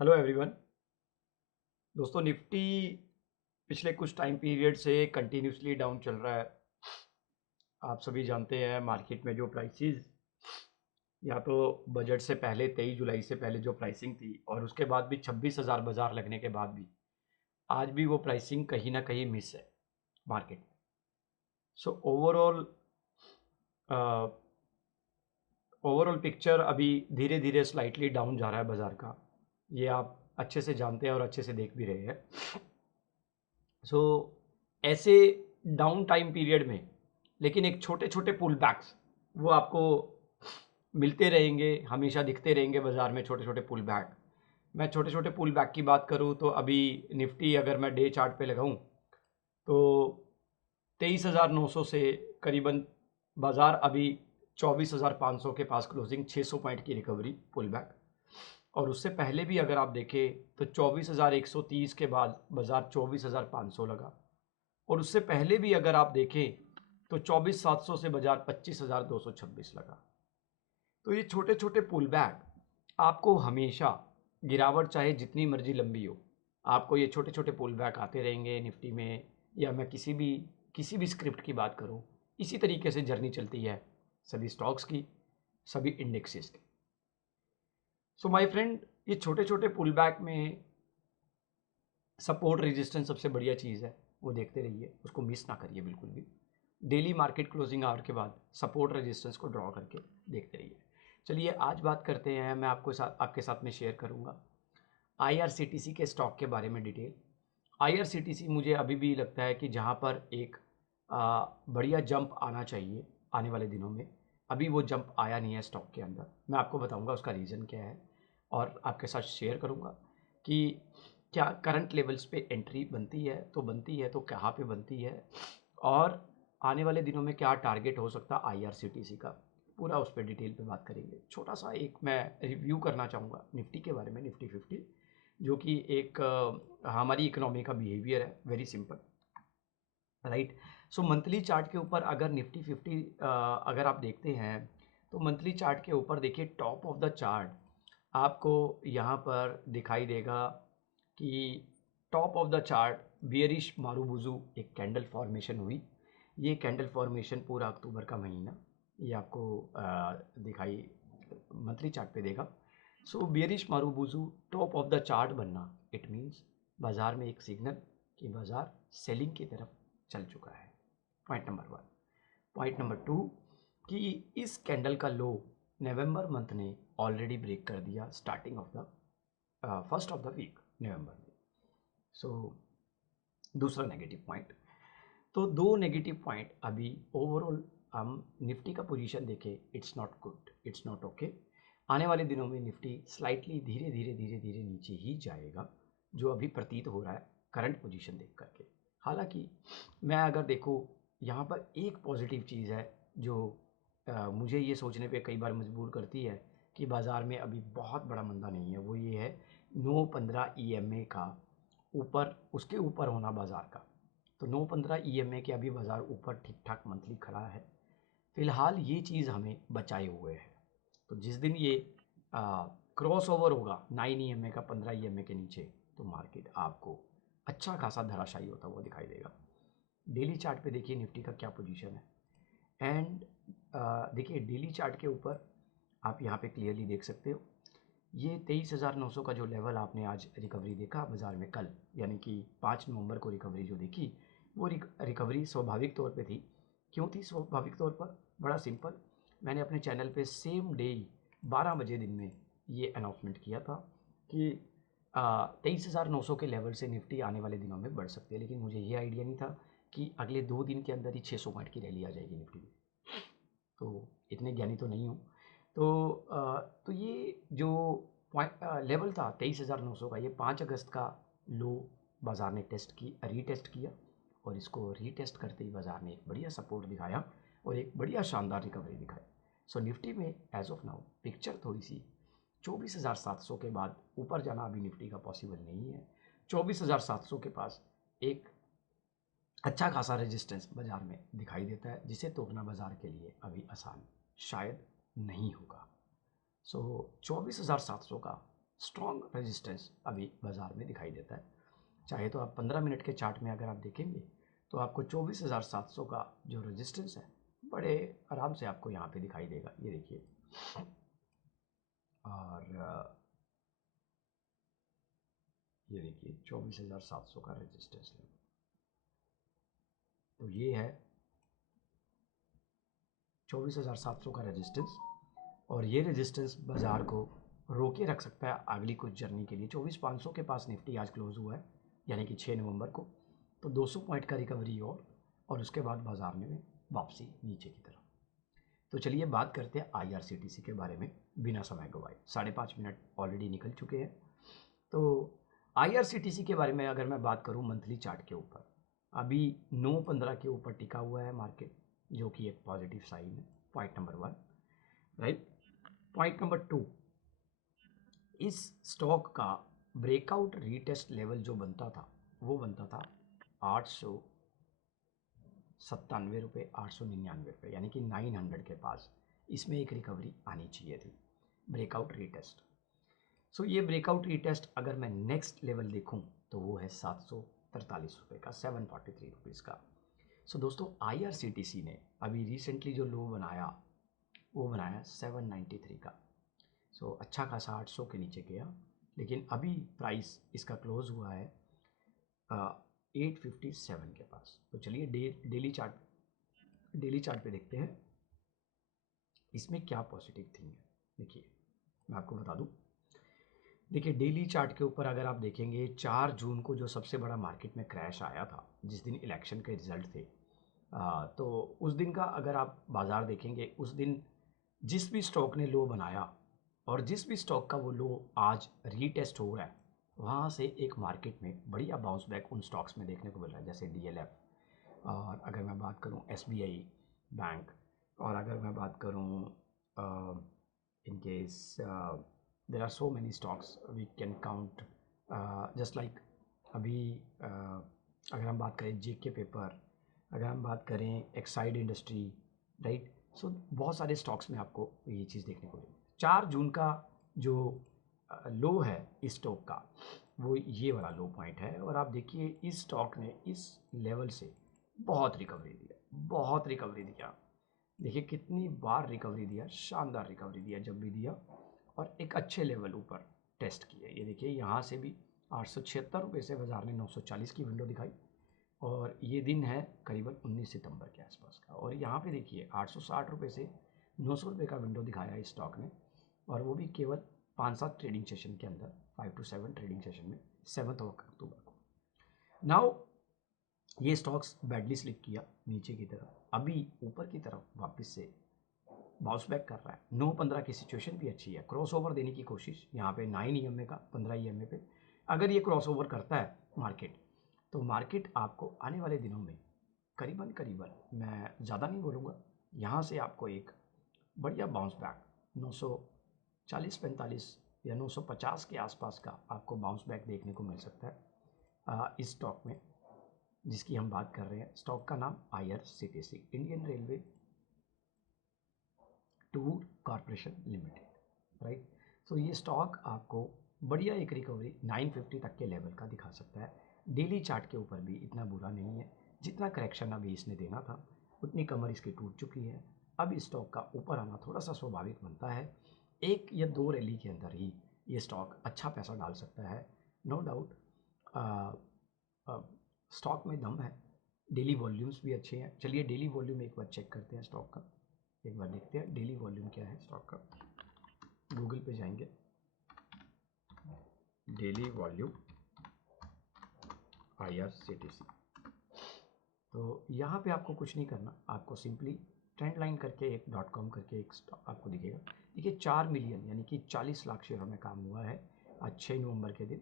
Hello everyone. दोस्तों, Nifty पिछले कुछ टाइम पीरियड से कंटिन्यूसली डाउन चल रहा है। आप सभी जानते हैं मार्केट में जो प्राइसेस या तो बजट से पहले 23 जुलाई से पहले जो प्राइसिंग थी और उसके बाद भी 26,000 बाजार लगने के बाद भी आज भी वो प्राइसिंग कहीं ना कहीं मिस है मार्केट में। सो ओवरऑल पिक्चर अभी धीरे धीरे स्लाइटली डाउन जा रहा है बाजार का। ये आप अच्छे से जानते हैं और अच्छे से देख भी रहे हैं। सो ऐसे डाउन टाइम पीरियड में लेकिन एक छोटे छोटे पुल बैक्स वो आपको मिलते रहेंगे, हमेशा दिखते रहेंगे बाजार में छोटे छोटे पुल बैक। मैं छोटे छोटे पुल बैक की बात करूं तो अभी निफ्टी अगर मैं डे चार्ट पे लगाऊं तो 23,900 से करीबन बाजार अभी 24,500 के पास क्लोजिंग, 600 पॉइंट की रिकवरी पुल बैक। और उससे पहले भी अगर आप देखें तो 24,130 के बाद बाजार 24,500 लगा। और उससे पहले भी अगर आप देखें तो 24,700 से बाजार 25,226 लगा। तो ये छोटे छोटे पुल बैक आपको हमेशा, गिरावट चाहे जितनी मर्जी लंबी हो, आपको ये छोटे छोटे पुल बैक आते रहेंगे निफ्टी में। या मैं किसी भी स्क्रिप्ट की बात करूं, इसी तरीके से जर्नी चलती है सभी स्टॉक्स की, सभी इंडेक्सेस की। सो माय फ्रेंड, ये छोटे छोटे पुल बैक में सपोर्ट रेजिस्टेंस सबसे बढ़िया चीज़ है, वो देखते रहिए, उसको मिस ना करिए बिल्कुल भी। डेली मार्केट क्लोजिंग आवर के बाद सपोर्ट रेजिस्टेंस को ड्रॉ करके देखते रहिए। चलिए आज बात करते हैं, मैं आपके साथ में शेयर करूंगा आईआरसीटीसी के स्टॉक के बारे में डिटेल। आईआरसीटीसी मुझे अभी भी लगता है कि जहां पर एक बढ़िया जंप आना चाहिए आने वाले दिनों में, अभी वो जंप आया नहीं है स्टॉक के अंदर। मैं आपको बताऊंगा उसका रीज़न क्या है और आपके साथ शेयर करूंगा कि क्या करंट लेवल्स पे एंट्री बनती है तो बनती है, तो कहाँ पे बनती है, और आने वाले दिनों में क्या टारगेट हो सकता है आईआरसीटीसी का। पूरा उस पर डिटेल पे बात करेंगे। छोटा सा एक मैं रिव्यू करना चाहूँगा निफ्टी के बारे में, निफ्टी 50, जो कि एक हमारी इकोनॉमी का बिहेवियर है, वेरी सिंपल, राइट। सो मंथली चार्ट के ऊपर अगर निफ्टी 50 अगर आप देखते हैं तो मंथली चार्ट के ऊपर देखिए, टॉप ऑफ द चार्ट आपको यहाँ पर दिखाई देगा कि top of the chart bearish marubozu एक कैंडल फॉर्मेशन हुई। ये कैंडल फॉर्मेशन पूरा अक्टूबर का महीना ये आपको दिखाई मंथली चार्ट पे देगा। So bearish marubozu top of the chart बनना, इट मीन्स बाजार में एक सिग्नल कि बाजार सेलिंग की तरफ चल चुका है। Point number one. Point number two, कि इस कैंडल का लो नवंबर मंथ ने ऑलरेडी ब्रेक कर दिया starting of the first of the week November में। सो दूसरा नेगेटिव पॉइंट, तो दो नेगेटिव पॉइंट अभी ओवरऑल हम निफ्टी का पोजीशन देखें, it's not good, it's not okay. आने वाले दिनों में निफ्टी स्लाइटली धीरे धीरे धीरे धीरे नीचे ही जाएगा, जो अभी प्रतीत हो रहा है करंट पोजीशन देख करके। हालांकि मैं अगर देखूँ, यहाँ पर एक पॉजिटिव चीज़ है जो मुझे ये सोचने पे कई बार मजबूर करती है कि बाज़ार में अभी बहुत बड़ा मंदा नहीं है। वो ये है 9-15 ईएमए का ऊपर, उसके ऊपर होना बाज़ार का। तो 9-15 ईएमए के अभी बाज़ार ऊपर ठीक ठाक मंथली खड़ा है फिलहाल, ये चीज़ हमें बचाए हुए है। तो जिस दिन ये क्रॉस ओवर होगा 9 ईएमए का 15 ईएमए के नीचे, तो मार्केट आपको अच्छा खासा धराशायी होता हुआ दिखाई देगा। डेली चार्ट पे देखिए निफ्टी का क्या पोजीशन है। एंड देखिए डेली चार्ट के ऊपर आप यहाँ पे क्लियरली देख सकते हो, ये 23,900 का जो लेवल आपने आज रिकवरी देखा बाज़ार में कल, यानी कि 5 नवंबर को रिकवरी जो देखी, वो रिकवरी स्वाभाविक तौर पे थी। क्यों थी स्वाभाविक तौर पर? बड़ा सिंपल, मैंने अपने चैनल पे सेम डे 12 बजे दिन में ये अनाउंसमेंट किया था कि 23,900 के लेवल से निफ्टी आने वाले दिनों में बढ़ सकती है। लेकिन मुझे ये आइडिया नहीं था कि अगले 2 दिन के अंदर ही 600 पॉइंट की रैली आ जाएगी निफ्टी में। तो इतने ज्ञानी तो नहीं हूँ। तो ये जो पॉइंट लेवल था 23,900 का, ये 5 अगस्त का लो बाज़ार ने रीटेस्ट किया, और इसको रीटेस्ट करते ही बाज़ार ने एक बढ़िया सपोर्ट दिखाया और एक बढ़िया शानदार रिकवरी दिखाई। सो निफ्टी में एज ऑफ नाउ पिक्चर थोड़ी सी 24,700 के बाद ऊपर जाना अभी निफ्टी का पॉसिबल नहीं है। 24,700 के पास एक अच्छा खासा रेजिस्टेंस बाजार में दिखाई देता है, जिसे तोड़ना बाजार के लिए अभी आसान शायद नहीं होगा। सो 24,700 का स्ट्रॉन्ग रेजिस्टेंस अभी बाज़ार में दिखाई देता है। चाहे तो आप 15 मिनट के चार्ट में अगर आप देखेंगे तो आपको 24,700 का जो रेजिस्टेंस है बड़े आराम से आपको यहाँ पे दिखाई देगा, ये देखिए। और ये देखिए 24,700 का रेजिस्टेंस लेवल, तो ये है 24,700 का रेजिस्टेंस। और ये रेजिस्टेंस बाज़ार को रोके रख सकता है अगली कुछ जर्नी के लिए। 24,500 के पास निफ्टी आज क्लोज हुआ है, यानी कि 6 नवंबर को। तो 200 पॉइंट का रिकवरी और उसके बाद बाज़ार में वापसी नीचे की तरफ। तो चलिए बात करते हैं IRCTC के बारे में बिना समय गवाए। 5.5 मिनट ऑलरेडी निकल चुके हैं। तो IRCTC के बारे में अगर मैं बात करूं मंथली चार्ट के ऊपर, अभी 9.15 के ऊपर टिका हुआ है मार्केट, जो कि एक पॉजिटिव साइन है। Point number 1, right. Point number 2, इस स्टॉक का ब्रेकआउट रीटेस्ट लेवल जो बनता था वो बनता था 897 रुपये, 899 रुपये, यानी कि 900 के पास इसमें एक रिकवरी आनी चाहिए थी, ब्रेकआउट रीटेस्ट। सो ये ब्रेकआउट रीटेस्ट अगर मैं नेक्स्ट लेवल देखूं तो वो है 743 रुपये का, 743 रुपीज़ का। सो दोस्तों IRCTC ने अभी रिसेंटली जो लो बनाया वो बनाया 793 का। सो अच्छा खासा 800 के नीचे गया, लेकिन अभी प्राइस इसका क्लोज हुआ है 857 के पास। तो चलिए डेली चार्ट पे देखते हैं इसमें क्या पॉजिटिव थिंग है। देखिए मैं आपको बता दूं, देखिए डेली चार्ट के ऊपर अगर आप देखेंगे 4 जून को जो सबसे बड़ा मार्केट में क्रैश आया था, जिस दिन इलेक्शन के रिजल्ट थे, तो उस दिन का अगर आप बाज़ार देखेंगे, उस दिन जिस भी स्टॉक ने लो बनाया और जिस भी स्टॉक का वो लो आज रीटेस्ट हो रहा है, वहाँ से एक मार्केट में बढ़िया बाउंस बैक उन स्टॉक्स में देखने को मिल रहा है, जैसे DLF। और अगर मैं बात करूँ SBI बैंक, और अगर मैं बात करूँ in case there are so many stocks we can count, just like अभी अगर हम बात करें JK पेपर, अगर हम बात करें एक्साइड इंडस्ट्री, राइट। सो बहुत सारे स्टॉक्स में आपको ये चीज़ देखने को मिली। 4 जून का जो लो है इस स्टॉक का, वो ये वाला लो पॉइंट है। और आप देखिए इस स्टॉक ने इस लेवल से बहुत रिकवरी दिया, बहुत रिकवरी दिया। देखिए कितनी बार रिकवरी दिया, शानदार रिकवरी दिया जब भी दिया, और एक अच्छे लेवल ऊपर टेस्ट किया। ये देखिए यहाँ से भी 876 रुपये से बाजार ने 940 की विंडो दिखाई, और ये दिन है करीबन 19 सितंबर के आसपास का। और यहाँ पे देखिए 860 रुपये से 900 रुपये का विंडो दिखाया इस स्टॉक ने, और वो भी केवल 5-7 ट्रेडिंग सेशन के अंदर, 5 to 7 ट्रेडिंग सेशन में 7 अक्टूबर को। नाउ ये स्टॉक्स बैडली स्लिप किया नीचे की तरफ, अभी ऊपर की तरफ वापस से बाउंस बैक कर रहा है। 9.15 की सिचुएशन भी अच्छी है, क्रॉस ओवर देने की कोशिश यहाँ पे 9 EMA का 15 EMA पे अगर ये क्रॉस ओवर करता है मार्केट, तो मार्केट आपको आने वाले दिनों में करीबन मैं ज़्यादा नहीं बोलूँगा, यहाँ से आपको एक बढ़िया बाउंस बैक 940-45 या 950 के आसपास का आपको बाउंस बैक देखने को मिल सकता है इस स्टॉक में, जिसकी हम बात कर रहे हैं। स्टॉक का नाम IRCTC, Indian railway tour corporation limited, right. So ये स्टॉक आपको बढ़िया एक रिकवरी 950 तक के लेवल का दिखा सकता है। डेली चार्ट के ऊपर भी इतना बुरा नहीं है, जितना करेक्शन अभी इसने देना था उतनी कमर इसकी टूट चुकी है। अब इस स्टॉक का ऊपर आना थोड़ा सा स्वाभाविक बनता है, 1 या 2 रैली के अंदर ही ये स्टॉक अच्छा पैसा डाल सकता है, नो डाउट। स्टॉक में दम है, डेली वॉल्यूम्स भी अच्छे हैं। चलिए डेली वॉल्यूम एक बार चेक करते हैं स्टॉक का, एक बार देखते हैं डेली वॉल्यूम क्या है स्टॉक का। गूगल पे जाएंगे, डेली वॉल्यूम IRCTC, तो यहाँ पे आपको कुछ नहीं करना, आपको सिंपली ट्रेंड लाइन करके एक .com करके एक स्टॉक आपको दिखेगा। देखिए 4 मिलियन यानी कि 40 लाख शेयरों में काम हुआ है आज 6 नवंबर के दिन।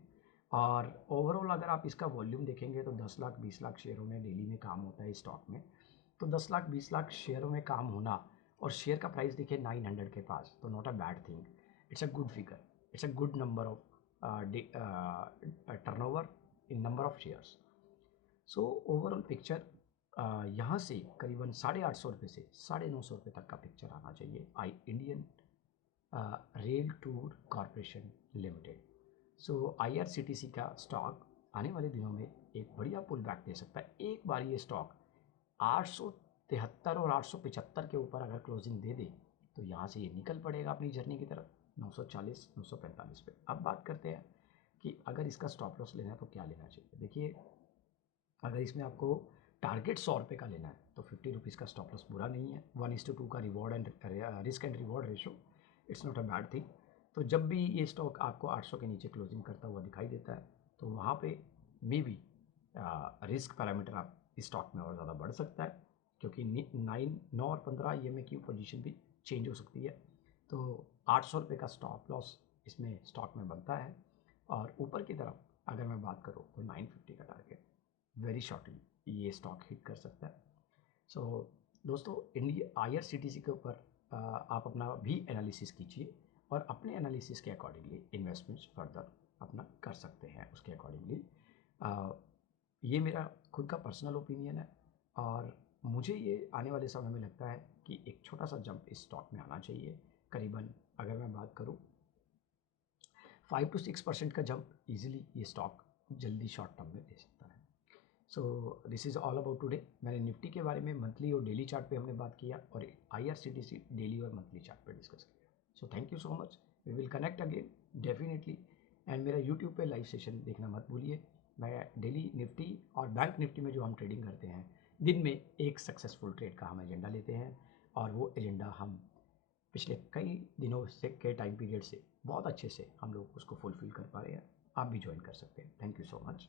और ओवरऑल अगर आप इसका वॉल्यूम देखेंगे तो 10 लाख 20 लाख शेयरों में डेली में काम होता है इस स्टॉक में। तो 10 लाख 20 लाख शेयरों में काम होना और शेयर का प्राइस देखिए 900 के पास, तो not a bad thing, it's a good figure, it's a good number of turnover in number of shares. So overall picture यहाँ से करीबन 850 रुपये से 950 रुपये तक का पिक्चर आना चाहिए Indian rail tour corporation limited. So IRCTC का स्टॉक आने वाले दिनों में एक बढ़िया पुल बैक दे सकता है। एक बार ये स्टॉक 873 और 875 के ऊपर अगर क्लोजिंग दे दे तो यहाँ से ये निकल पड़ेगा अपनी जर्नी की तरफ 940 945 पे। अब बात करते हैं कि अगर इसका स्टॉप लॉस लेना है तो क्या लेना चाहिए। देखिए, अगर इसमें आपको टारगेट 100 रुपये का लेना है तो 50 रुपीज़ का स्टॉप लॉस बुरा नहीं है। 1:2 का reward and risk and reward ratio, it's not a bad thing. तो जब भी ये स्टॉक आपको 800 के नीचे क्लोजिंग करता हुआ दिखाई देता है तो वहाँ पे मे बी रिस्क पैरामीटर आप इस स्टॉक में और ज़्यादा बढ़ सकता है, क्योंकि 9 और 15 EMA की पोजीशन भी चेंज हो सकती है। तो 800 रुपये का स्टॉप लॉस इसमें स्टॉक में बनता है। और ऊपर की तरफ अगर मैं बात करूँ तो 950 का टारगेट वेरी शॉर्टली ये स्टॉक हिट कर सकता है। सो दोस्तों, इंडिया IRCTC के ऊपर आप अपना भी एनालिसिस कीजिए और अपने एनालिसिस के अकॉर्डिंगली इन्वेस्टमेंट्स फर्दर अपना कर सकते हैं। उसके अकॉर्डिंगली ये मेरा खुद का पर्सनल ओपिनियन है और मुझे ये आने वाले समय में लगता है कि एक छोटा सा जंप इस स्टॉक में आना चाहिए। करीबन अगर मैं बात करूँ 5 to 6% का जंप इजीली ये स्टॉक जल्दी शॉर्ट टर्म में दे सकता है। So this is all about today. मैंने निफ्टी के बारे में मंथली और डेली चार्ट पे हमने बात किया और IRCTC डेली और मंथली चार्ट पे डिस्कस किया। So thank you so much. We will connect again definitely. And मेरा यूट्यूब पे लाइव सेशन देखना मत भूलिए। मैं डेली निफ्टी और बैंक निफ्टी में जो हम ट्रेडिंग करते हैं, दिन में एक सक्सेसफुल ट्रेड का हम एजेंडा लेते हैं और वो एजेंडा हम पिछले कई दिनों से के टाइम पीरियड से बहुत अच्छे से हम लोग उसको फुलफिल कर पा रहे हैं। आप भी ज्वाइन कर सकते हैं। Thank you so much.